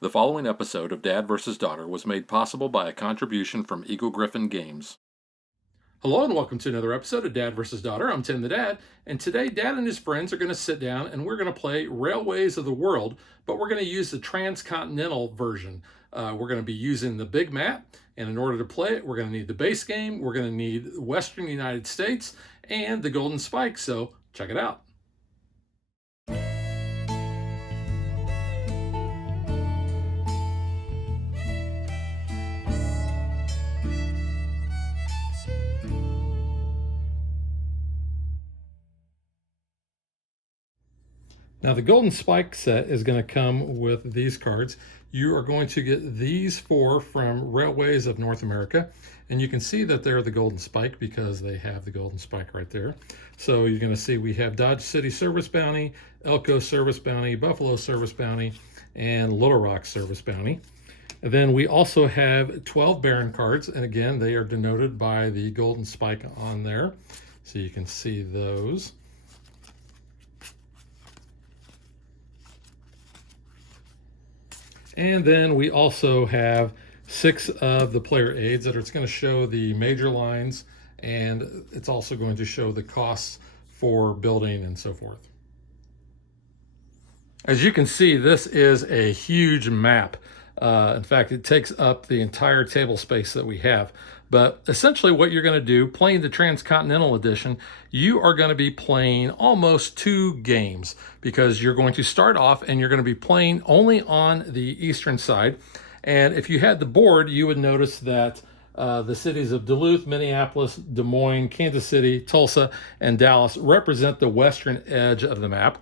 The following episode of Dad vs. Daughter was made possible by a contribution from Eagle Griffin Games. Hello and welcome to another episode of Dad vs. Daughter. I'm Tim the Dad, and today Dad and his friends are going to sit down and we're going to play Railways of the World, but we're going to use the Transcontinental version. We're going to be using the big map, and in order to play it, we're going to need the base game, we're going to need Western United States, and the Golden Spike, so check it out. Now the Golden Spike set is going to come with these cards. You are going to get these four from Railways of North America, and you can see that they're the Golden Spike because they have the Golden Spike right there. So you're going to see we have Dodge City Service Bounty, Elko Service Bounty, Buffalo Service Bounty, and Little Rock Service Bounty. And then we also have 12 Baron cards, and again, they are denoted by the Golden Spike on there. So you can see those. And then we also have 6 of the player aids that are going to show the major lines, and it's also going to show the costs for building and so forth. As you can see, this is a huge map. In fact, it takes up the entire table space that we have. But essentially what you're going to do, playing the Transcontinental Edition, you are going to be playing almost 2 games because you're going to start off and you're going to be playing only on the eastern side. And if you had the board, you would notice that the cities of Duluth, Minneapolis, Des Moines, Kansas City, Tulsa, and Dallas represent the western edge of the map.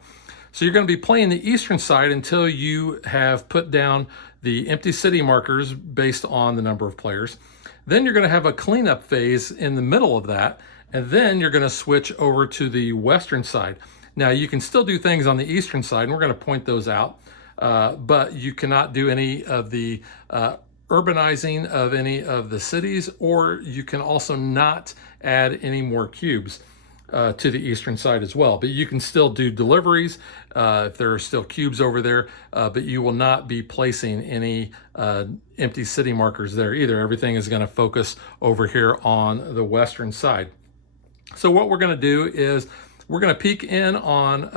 So you're going to be playing the eastern side until you have put down the empty city markers based on the number of players. Then you're going to have a cleanup phase in the middle of that, and then you're going to switch over to the western side. Now you can still do things on the eastern side, and we're going to point those out, but you cannot do any of the urbanizing of any of the cities, or you can also not add any more cubes to the eastern side as well. But you can still do deliveries if there are still cubes over there, but you will not be placing any empty city markers there either. Everything is going to focus over here on the western side. So what we're going to do is we're going to peek in on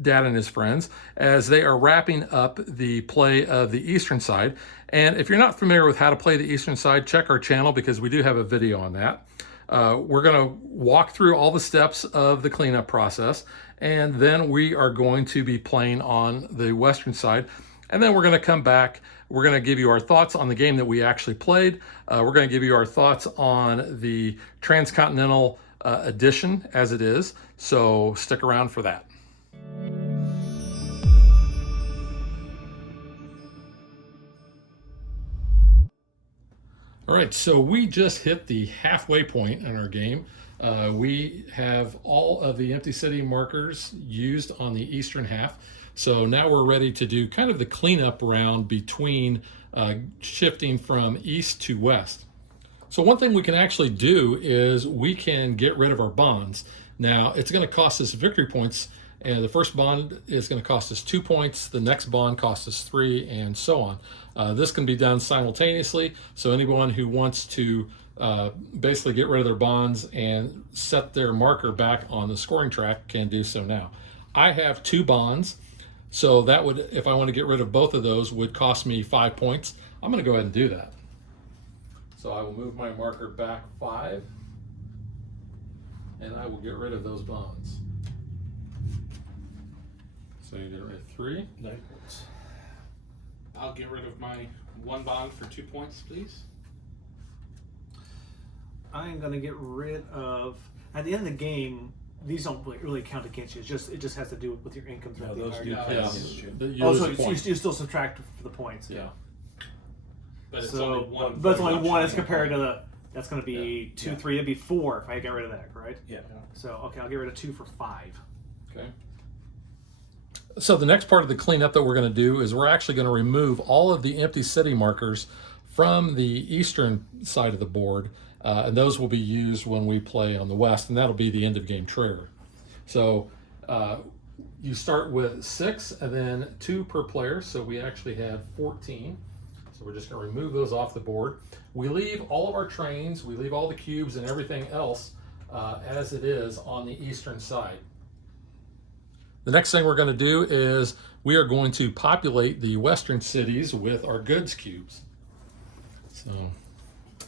Dad and his friends as they are wrapping up the play of the eastern side. And if you're not familiar with how to play the eastern side, check our channel because we do have a video on that. We're going to walk through all the steps of the cleanup process, and then we are going to be playing on the western side. And then we're going to come back. We're going to give you our thoughts on the game that we actually played. We're going to give you our thoughts on the Transcontinental edition as it is. So stick around for that. All right, so we just hit the halfway point in our game. We have all of the empty city markers used on the eastern half. So now we're ready to do kind of the cleanup round between shifting from east to west. So one thing we can actually do is we can get rid of our bonds. Now it's going to cost us victory points, and the first bond is going to cost us 2 points, the next bond costs us 3, and so on. This can be done simultaneously, so anyone who wants to basically get rid of their bonds and set their marker back on the scoring track can do so now. I have 2 bonds, so that would, if I want to get rid of both of those, would cost me 5 points. I'm going to go ahead and do that. So I will move my marker back 5, and I will get rid of those bonds. So you get rid of 3. 9 points. I'll get rid of my 1 bond for 2 points, please. I'm going to get rid of, at the end of the game, these don't really count against you. It just has to do with your income throughout the entire game. Yeah. So you still subtract for the points. Yeah. But it's So, only 1. but it's only 1 as compared to the, that's going to be 2, 3, it'd be 4 if I get rid of that, right? Yeah. So, okay, I'll get rid of 2 for 5. Okay. So the next part of the cleanup that we're going to do is we're actually going to remove all of the empty city markers from the eastern side of the board, and those will be used when we play on the west, and that'll be the end of game trigger. So you start with 6 and then 2 per player, so we actually have 14. So we're just going to remove those off the board. We leave all of our trains, we leave all the cubes and everything else as it is on the eastern side. The next thing we're going to do is we are going to populate the western cities with our goods cubes. So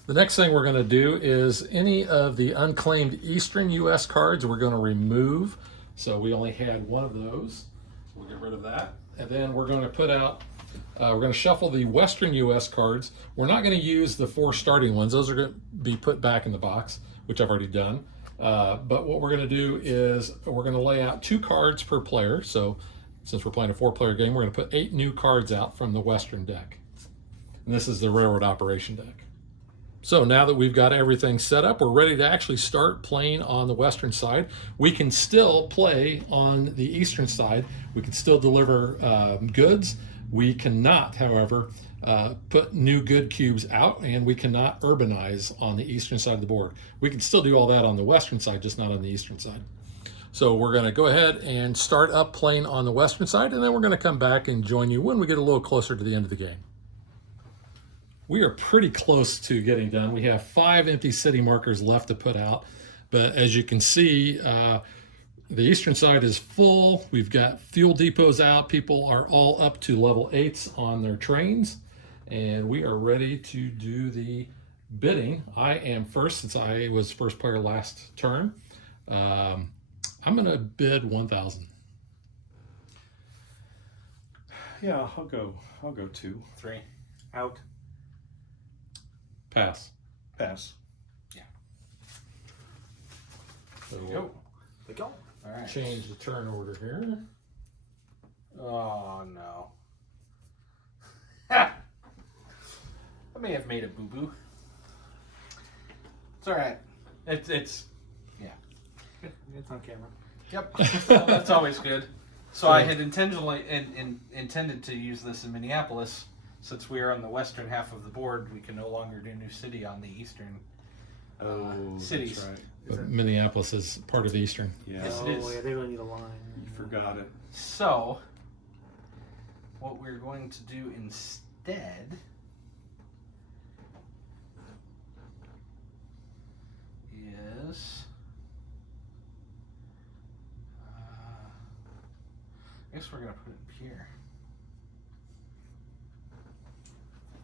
the next thing we're going to do is any of the unclaimed eastern U.S. cards we're going to remove. So we only had one of those. We'll get rid of that. And then we're going to put out, we're going to shuffle the western U.S. cards. We're not going to use the 4 starting ones. Those are going to be put back in the box, which I've already done. But what we're going to do is we're going to lay out 2 cards per player. So since we're playing a 4-player game, we're going to put 8 new cards out from the western deck. And this is the railroad operation deck. So now that we've got everything set up, we're ready to actually start playing on the western side. We can still play on the eastern side. We can still deliver goods. We cannot, however, put new good cubes out, and we cannot urbanize on the eastern side of the board. We can still do all that on the western side, just not on the eastern side. So we're going to go ahead and start up playing on the western side, and then we're going to come back and join you when we get a little closer to the end of the game. We are pretty close to getting done. We have 5 empty city markers left to put out, but as you can see, the eastern side is full. We've got fuel depots out. People are all up to level 8s on their trains, and we are ready to do the bidding. I am first since I was first player last turn. I'm going to bid 1,000. Yeah, I'll go 2. 3. Out. Pass. Pass. Yeah. So Go. They go. All right. change the turn order here. Oh no. I may have made a boo-boo. It's all right. It's yeah. It's on camera. Yep. That's always good. So I had intentionally intended to use this in Minneapolis. Since we are on the western half of the board, we can no longer do New City on the eastern cities. That's right. But Minneapolis is part of Eastern. Yeah. Yes, Oh, it is. yeah, they really need a line. You forgot it. So, what we're going to do instead is, I guess we're going to put it in here.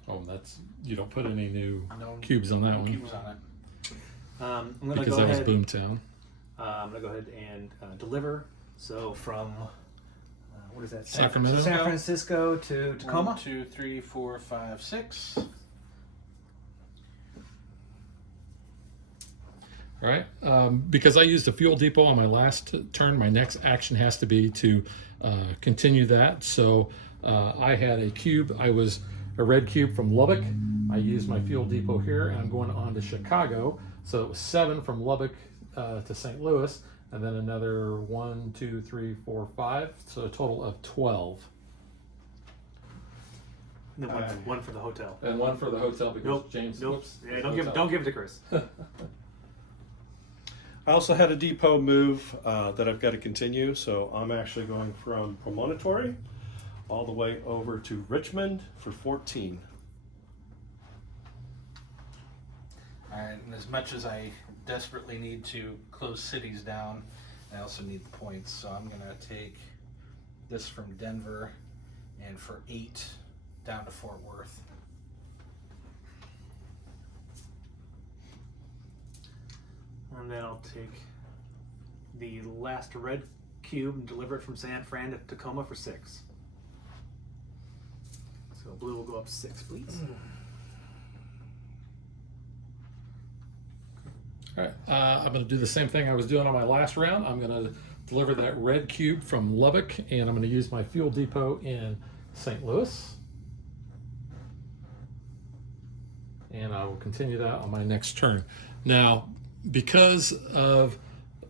Oh, that's, you don't put any new No cubes on that no one cubes on it. I'm gonna because go that was ahead. Boomtown. I'm gonna go ahead and deliver. So from what is that? Sacramento? San Francisco to Tacoma. 1, 2, 3, 4, 5, 6. All right, because I used a fuel depot on my last turn, my next action has to be to continue that. So I had a cube. I was a red cube from Lubbock. I used my fuel depot here, and I'm going on to Chicago. So it was 7 from Lubbock to St. Louis, and then another 1, 2, 3, 4, 5. So a total of 12. And then one for the hotel. And 1 for the hotel because Nope. James. Nope. Whoops, Yeah, hotel. don't give it to Chris. I also had a depot move that I've got to continue, so I'm actually going from Promontory all the way over to Richmond for 14. Alright, and as much as I desperately need to close cities down, I also need the points. So I'm going to take this from Denver and for 8 down to Fort Worth. And then I'll take the last red cube and deliver it from San Fran to Tacoma for 6. So blue will go up 6, please. All right, I'm going to do the same thing I was doing on my last round. I'm going to deliver that red cube from Lubbock, and I'm going to use my fuel depot in St. Louis. And I will continue that on my next turn. Now, because of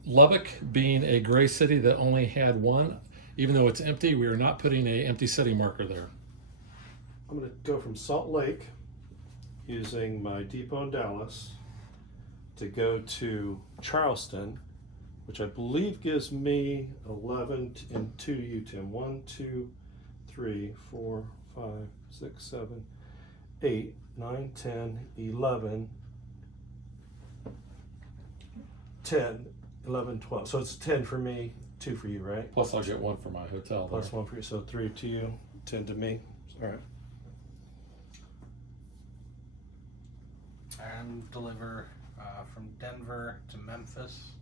Lubbock being a gray city that only had 1, even though it's empty, we are not putting an empty city marker there. I'm going to go from Salt Lake using my depot in Dallas to go to Charleston which I believe gives me 11 and 2 to you, Tim. 1, 2, 3, 4, 5, 6, 7, 8, 9, 10, 11, 10, 11, 12. So it's 10 for me, 2 for you, right? Plus I'll get 1 for my hotel. Plus there. 1 for you, so 3 to you, 10 to me. All right. And deliver from Denver to Memphis.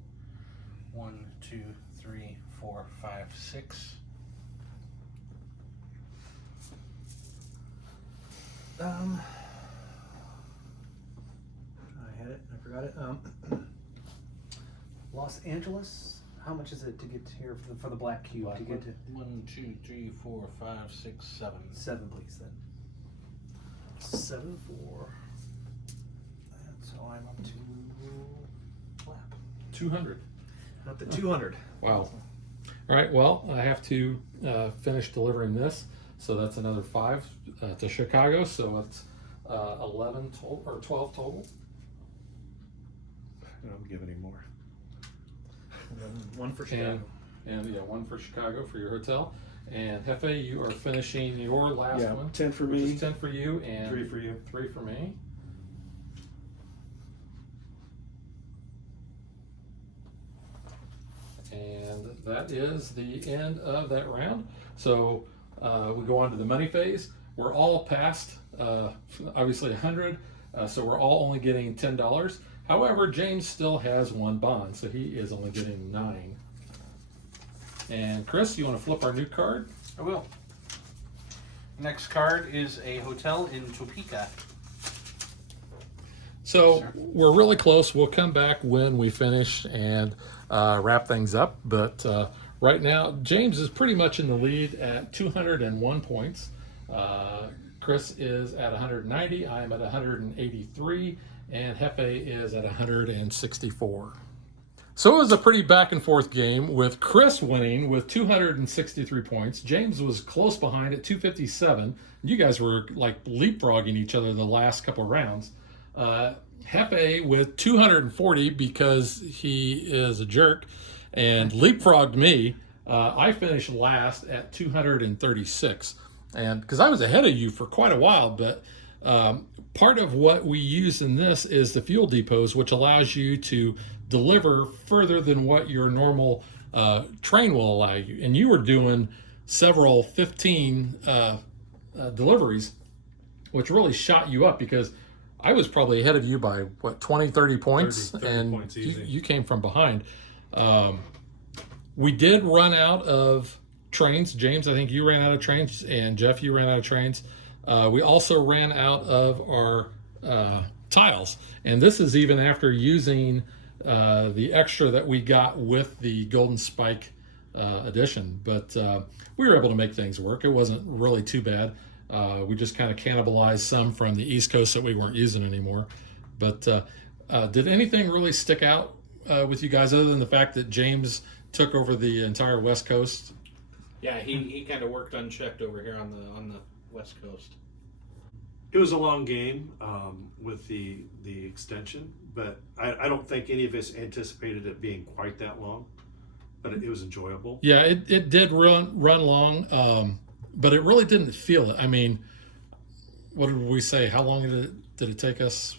1, 2, 3, 4, 5, 6. I had it. I forgot it. Los Angeles. How much is it to get here for the black cube to get to 1, 2, 3, 4, 5, 6, 7. 7, please then. 7 4. And so I'm up to lap. 200. Up to 200. Wow. All right, well, I have to finish delivering this. So that's another 5 to Chicago. So it's 11 total, or 12 total. I don't give any more. And then 1 for Chicago. And yeah, 1 for Chicago for your hotel. And Hefe, you are finishing your last Yeah, one. 10 for which me. is 10 for you and 3 for you. 3 for me. And that is the end of that round. So we go on to the money phase. We're all past, obviously 100, so we're all only getting $10. However, James still has 1 bond, so he is only getting 9. And Chris, you want to flip our new card? I will. Next card is a hotel in Topeka. So Sure. we're really close. We'll come back when we finish and wrap things up. But right now, James is pretty much in the lead at 201 points. Chris is at 190. I'm at 183. And Hefe is at 164. So it was a pretty back and forth game with Chris winning with 263 points. James was close behind at 257. You guys were like leapfrogging each other the last couple rounds. Hefe with 240 because he is a jerk and leapfrogged me. I finished last at 236. And because I was ahead of you for quite a while, but part of what we use in this is the fuel depots, which allows you to deliver further than what your normal train will allow you. And you were doing several 15 deliveries, which really shot you up because I was probably ahead of you by what, 20, 30 points, 30 and points easy. you came from behind. We did run out of trains. James, I think you ran out of trains, and Jeff, you ran out of trains. We also ran out of our tiles, and this is even after using the extra that we got with the Golden Spike edition. But we were able to make things work. It wasn't really too bad. We just kind of cannibalized some from the East Coast that we weren't using anymore. But did anything really stick out with you guys other than the fact that James took over the entire West Coast? Yeah, he kind of worked unchecked over here on the West Coast. It was a long game with the extension, but I don't think any of us anticipated it being quite that long. But it was enjoyable. Yeah, it did run long, but it really didn't feel it. I mean, what did we say? How long did it take us?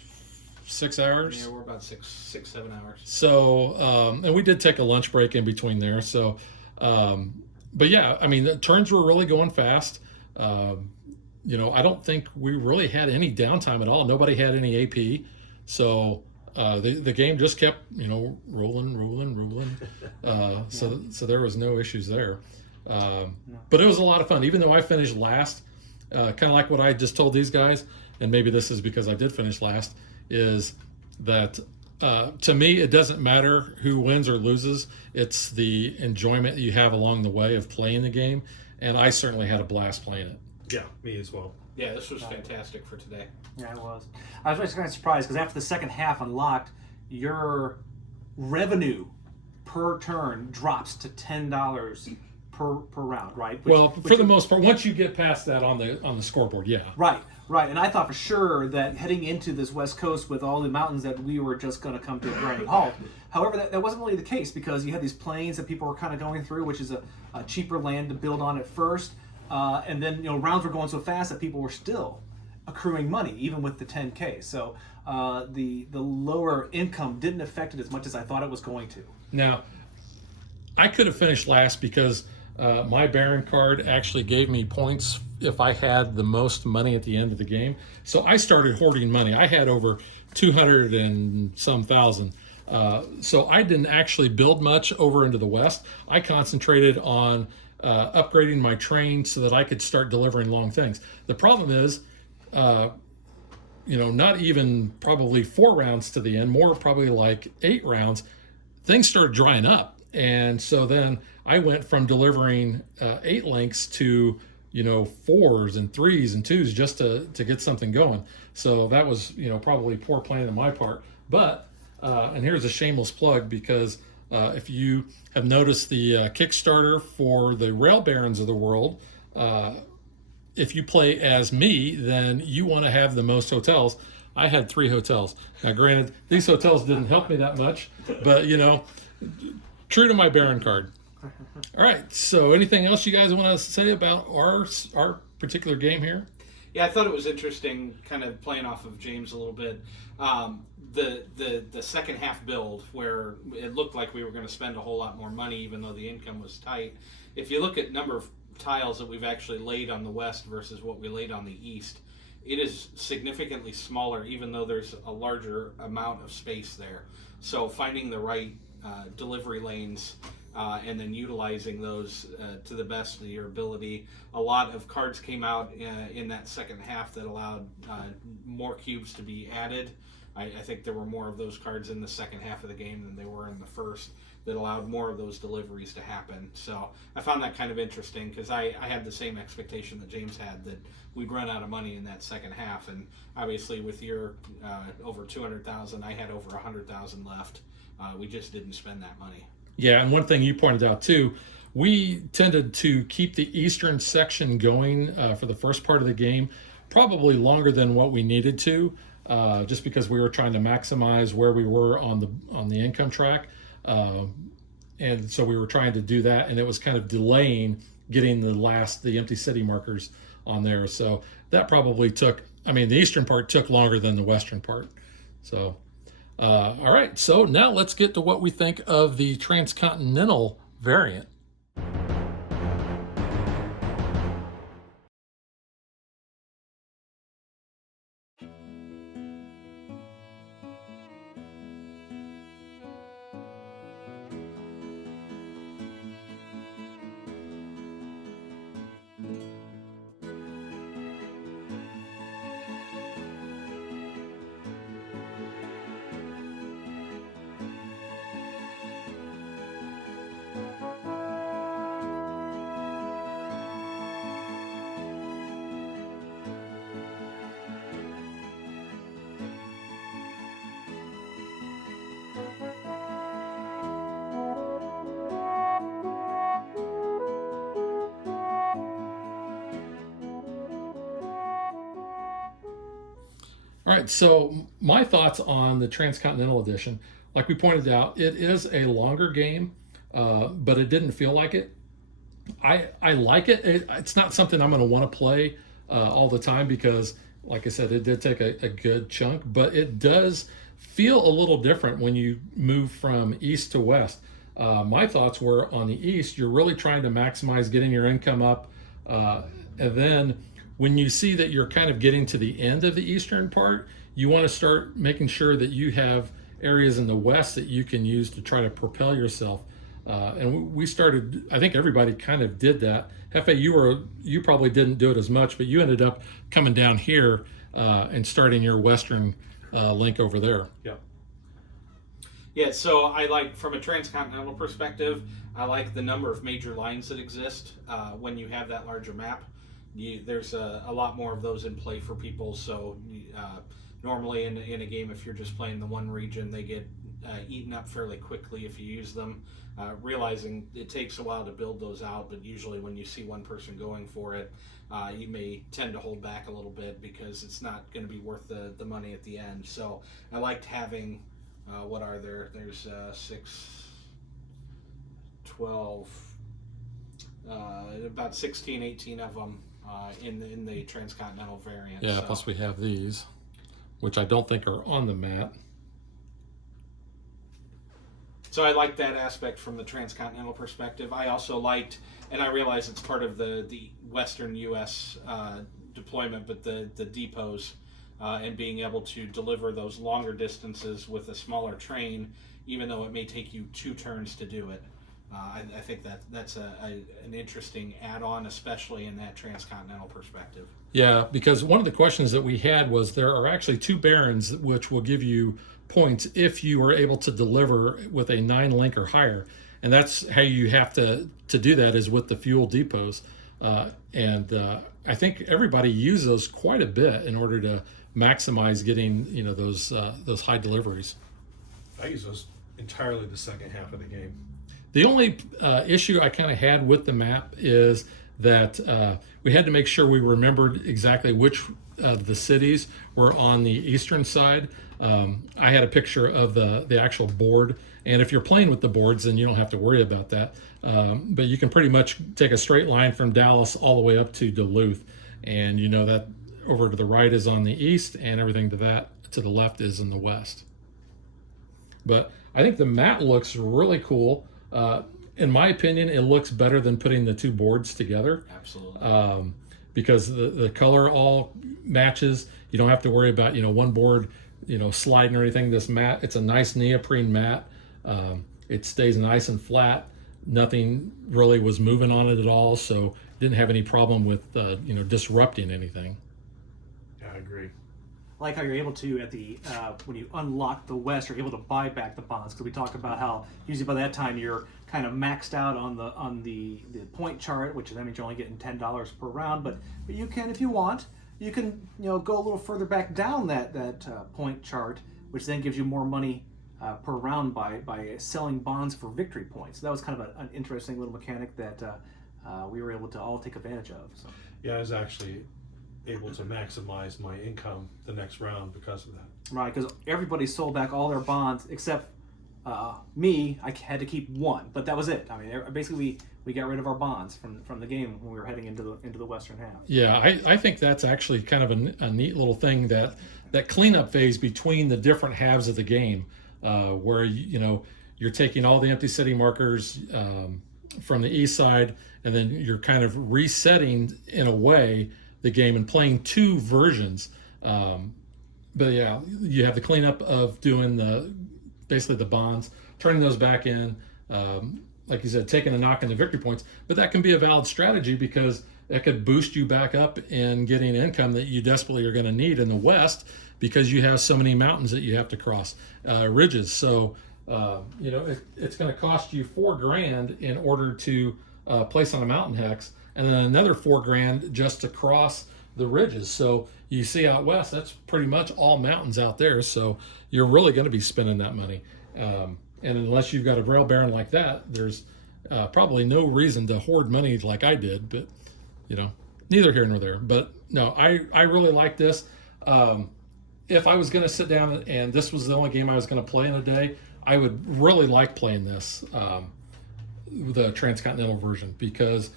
6 hours? Yeah, we're about 7 hours. So, and we did take a lunch break in between there. So, but yeah, I mean, the turns were really going fast. You know, I don't think we really had any downtime at all. Nobody had any AP. So the game just kept, you know, rolling. So there was no issues there. But it was a lot of fun. Even though I finished last, kind of like what I just told these guys, and maybe this is because I did finish last, is that to me, it doesn't matter who wins or loses. It's the enjoyment you have along the way of playing the game. And I certainly had a blast playing it. Yeah, me as well. Yeah, this was fantastic for today. Yeah, it was. I was actually kind of surprised because after the second half unlocked, your revenue per turn drops to $10 per round, right? Well, for the most part, once you get past that on the scoreboard, yeah. Right, right. And I thought for sure that heading into this West Coast with all the mountains that we were just going to come to a grinding halt. However, that wasn't really the case because you had these plains that people were kind of going through, which is a cheaper land to build on at first. And then, rounds were going so fast that people were still accruing money, even with the 10K. So the lower income didn't affect it as much as I thought it was going to. Now, I could have finished last because my Baron card actually gave me points if I had the most money at the end of the game. So I started hoarding money. I had over 200 and some thousand. So I didn't actually build much over into the west. I concentrated on upgrading my train so that I could start delivering long things. The problem is, not even probably 4 rounds to the end, more probably like 8 rounds, things started drying up. And so then I went from delivering 8 links to 4s and 3s and 2s just to get something going. So that was probably poor planning on my part. But and here's a shameless plug because if you have noticed the Kickstarter for the Rail Barons of the world, if you play as me, then you want to have the most hotels. I had 3 hotels. Now, granted, these hotels didn't help me that much, but true to my Baron card. All right. So, anything else you guys want to say about our particular game here? Yeah, I thought it was interesting, kind of playing off of James a little bit. The second half build where it looked like we were going to spend a whole lot more money, even though the income was tight. If you look at number of tiles that we've actually laid on the west versus what we laid on the east, it is significantly smaller, even though there's a larger amount of space there. So finding the right delivery lanes and then utilizing those to the best of your ability. A lot of cards came out in that second half that allowed more cubes to be added. I think there were more of those cards in the second half of the game than there were in the first, that allowed more of those deliveries to happen. So I found that kind of interesting because I had the same expectation that James had, that we'd run out of money in that second half. And obviously with your over 200,000, I had over 100,000 left. We just didn't spend that money. Yeah, and one thing you pointed out too, we tended to keep the eastern section going for the first part of the game, probably longer than what we needed to, just because we were trying to maximize where we were on the income track. And so we were trying to do that, and it was kind of delaying getting the empty city markers on there. So that probably took, the eastern part took longer than the western part. So, all right, so now let's get to what we think of the Transcontinental variant. All right, so my thoughts on the Transcontinental Edition, like we pointed out, it is a longer game, but it didn't feel like it. I like it. It's not something I'm going to want to play all the time because, like I said, it did take a good chunk, but it does feel a little different when you move from east to west. My thoughts were on the east, you're really trying to maximize getting your income up, and then when you see that you're kind of getting to the end of the eastern part, you want to start making sure that you have areas in the west that you can use to try to propel yourself. And we started, I think everybody kind of did that. Hefe, you probably didn't do it as much, but you ended up coming down here and starting your western link over there. Yeah. Yeah, so I like, from a transcontinental perspective, I like the number of major lines that exist when you have that larger map. There's a lot more of those in play for people. So normally in a game, if you're just playing the one region, they get eaten up fairly quickly if you use them. Realizing it takes a while to build those out, but usually when you see one person going for it, you may tend to hold back a little bit because it's not going to be worth the money at the end. So I liked having, what are there? There's 6, 12, about 16, 18 of them in the Transcontinental variant. Yeah, so. plus we have these, which I don't think are on the map. So I liked that aspect from the Transcontinental perspective. I also liked, and I realize it's part of the Western U.S. Deployment, but the depots and being able to deliver those longer distances with a smaller train, even though it may take you 2 turns to do it. I think that's an interesting add-on, especially in that Transcontinental perspective. Yeah, because one of the questions that we had was there are actually 2 barons which will give you points if you are able to deliver with a 9 link or higher, and that's how you have to do that is with the fuel depots, and I think everybody uses those quite a bit in order to maximize getting those high deliveries. I use those entirely the second half of the game. The only issue I kind of had with the map is that we had to make sure we remembered exactly which of the cities were on the eastern side. I had a picture of the actual board, and if you're playing with the boards, then you don't have to worry about that. But you can pretty much take a straight line from Dallas all the way up to Duluth, and you know that over to the right is on the east, and everything to the left is in the west. But I think the map looks really cool. In my opinion, it looks better than putting the 2 boards together. Absolutely. Because the color all matches. You don't have to worry about one board sliding or anything. This mat, it's a nice neoprene mat. It stays nice and flat. Nothing really was moving on it at all, so didn't have any problem with disrupting anything. Yeah, I agree. I like how you're able to, at the when you unlock the West, you're able to buy back the bonds, because we talked about how usually by that time you're kind of maxed out on the point chart, which that means you're only getting $10 per round. But you can, if you want, you can go a little further back down that point chart, which then gives you more money per round by selling bonds for victory points. So that was kind of an interesting little mechanic that we were able to all take advantage of. So. Yeah, I was actually able to maximize my income the next round because of that. Right, because everybody sold back all their bonds except me. I had to keep 1, but that was it. I mean, basically we got rid of our bonds from the game when we were heading into the western half. Yeah, I think that's actually kind of a neat little thing, that cleanup phase between the different halves of the game, where you're taking all the empty city markers from the east side, and then you're kind of resetting in a way the game and playing 2 versions. But yeah, you have the cleanup of doing basically the bonds, turning those back in, like you said, taking a knock in the victory points. But that can be a valid strategy because that could boost you back up in getting income that you desperately are going to need in the West, because you have so many mountains that you have to cross, ridges. So it's going to cost you $4 grand in order to place on a mountain hex, and then another $4 grand just to cross the ridges. So you see out west, that's pretty much all mountains out there. So you're really going to be spending that money. And unless you've got a rail baron like that, there's probably no reason to hoard money like I did. But neither here nor there. But no, I really like this. If I was going to sit down and this was the only game I was going to play in a day, I would really like playing this, the Transcontinental version, because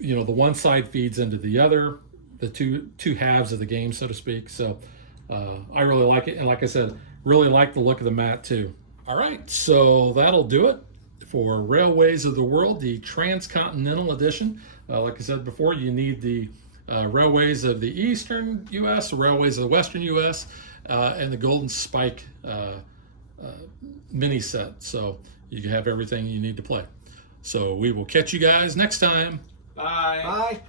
the one side feeds into the other, the two halves of the game, so to speak. So I really like it, and like I said, really like the look of the mat too. All right, so that'll do it for Railways of the World, the Transcontinental edition. Like I said before, you need the Railways of the Eastern U.S., the Railways of the Western U.S., and the Golden Spike mini set. So you have everything you need to play. So we will catch you guys next time. Bye. Bye.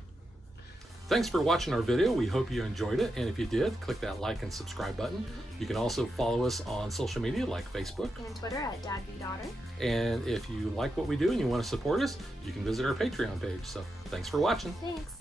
Thanks for watching our video. We hope you enjoyed it. And if you did, click that like and subscribe button. You can also follow us on social media like Facebook and Twitter at DadBeDaughter. And if you like what we do and you want to support us, you can visit our Patreon page. So thanks for watching. Thanks.